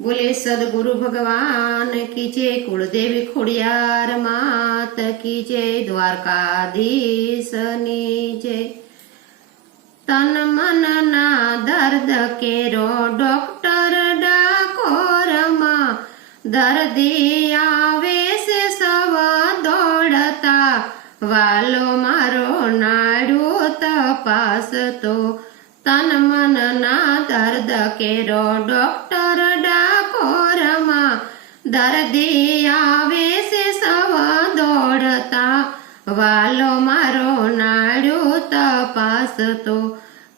बोले सदगुरु भगवान की जय, कुलदेवी खोड़ियार मात की जय, द्वारकाधीश नी जय। तन मन ना दर्द केरो डॉक्टर डाकोर मां, दर्दी आवे से सव दौड़ता, वालो मारो नाड़ू तपास तो। तन मन ना दर्द केरो डॉक्टर डाकोर मां, दर्दी आवे से सव दौड़ता, वालो मारो नाड़ू तपास तो।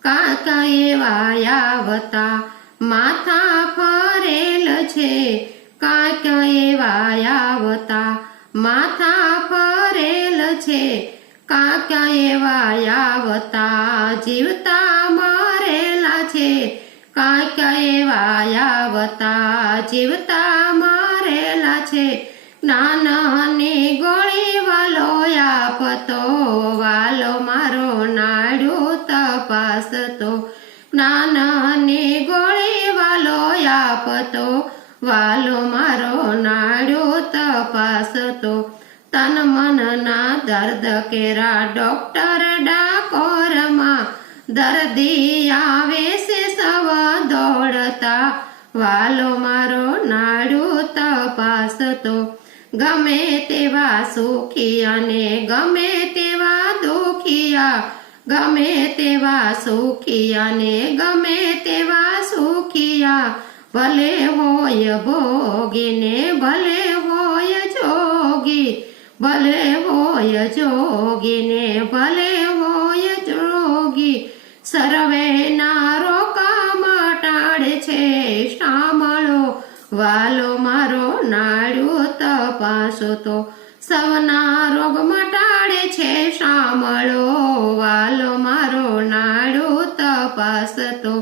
काका एवा आवता माथा फरेल छे, काका एवा आवता माथा फरेल छे, काका एवा आवता जीवता मरेला छे, काका एवा आवता जीवता मरेला छे। नानानी गोળી વાલો આપતો, વાલો મારો નાડુ તપાસતો, નાનાની ગોળી વાલો આપતો, વાલો મારો નાડુ તપાસતો। તન મનના દર્દ કેરા ડોક્ટર ડાકોર માં, દર્દી આવે છે સવ દોડતા, વાલો મારો નાડુ તપાસતો। ગમે તેવા સુખિયા ને ગમે તેવા દુખિયા, ગમે તેવા સુખિયા ને ગમે તેવા સુખિયા, ભલે હોય ભોગી ને ભલે હોય જોગી, ભલે હોય જોગી ને ભલે હોય જોગી, સર્વે ના રોકા મટાડે છે સાંભળો, વાલો મારો નાડુ તપાસો તો। સવના રોગ મટાડે છે સાંભળો, વાલો મારો નાડુ તપાસતો।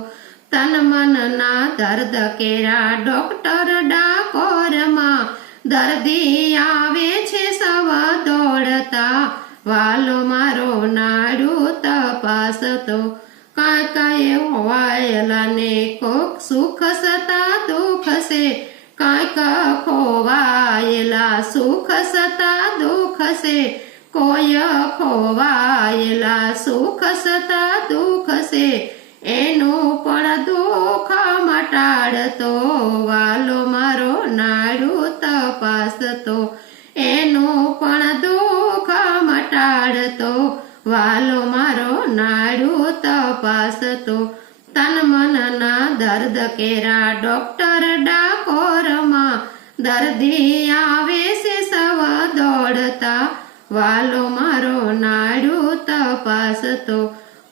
તન મનના દર્દ કેરા ડોક્ટર ડાકોર માં, દર્દી આવે છે સવ દોડતા, વાલો મારો નાડુ તપાસતો। કાંકા એવો વાયલા ને કોક સુખ સતા દુઃખ છે, કાંઈક ખોવાયેલા સુખ સતા દુઃખ છે, કોઈ ખોવાયેલા સુખ સતા દુઃખ છે, એનું પણ દુઃખ મટાડતો, વાલો મારો નાડુ તપાસતો, એનું પણ દુઃખ મટાડતો, વાલો મારો નાડુ તપાસતો। તન મનના દર્દ કેરા ડોક્ટર ડાકોર માં, દર્દી આવે છે સવ દોડતા, વાલો મારો નાડુ તપાસતો।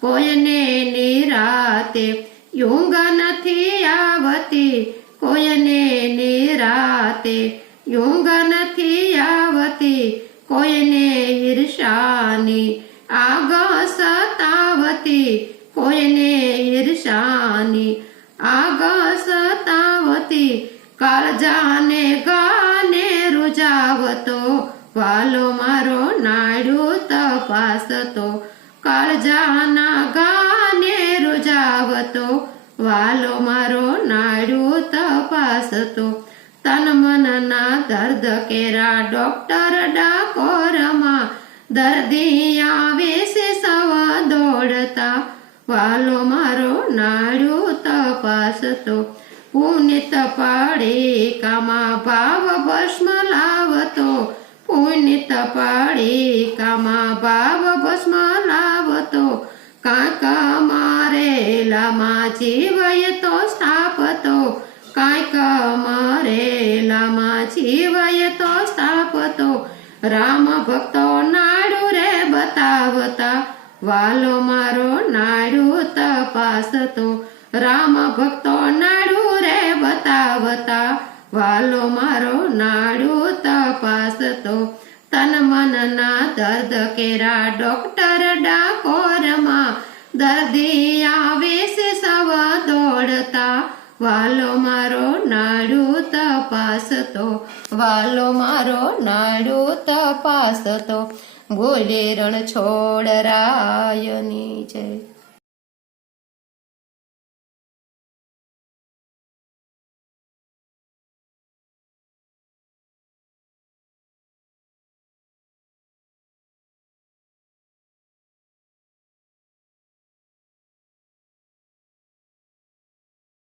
કોઈને નિરાતે ઊંઘ નથી આવતી, કોઈને નિરાતે ઊંઘ નથી આવતી, કોઈને ઈર્ષાની આગ સતાવતી, કોઈને ઈર્ષાની આગ સતાવતી, કાળજાને ગાને રૂજાવતો, વાલો મારો નાડુ તપાસતો, કાળજાના ગાને રૂજાવતો, વાલો મારો નાડુ તપાસતો। તન મનના દર્દ કેરા ડોક્ટર ડાકોર માં, દર્દી આવે છે સવ દોડતા, વાલો મારો નાડુ તપાસતો। પુનિત પાડિકામાં ભાવ ભસ્મ લાવતો, પુનિત પાડિકામાં ભાવ ભસ્મ લાવતો, કાંઈક મારેલામાં જીવય તો સ્થાપતો, કાંઈક મારેલામાં જીવય તો સ્થાપતો, રામ ભક્તો નાડુ રે બતાવતા, વાલો મારો નાડુ તપાસતો, રામ ભક્તો નાડુ રે બતાવતા, વાલો મારો નાડુ તપાસતો। તન મનના દર્દ કેરા ડોક્ટર ડાકોર માં, દર્દી આવે છે સવ દોડતા, વાલો મારો નાડુ તપાસતો, વાલો મારો નાડુ તપાસતો। બોલે રણ છોડ રાયની જય।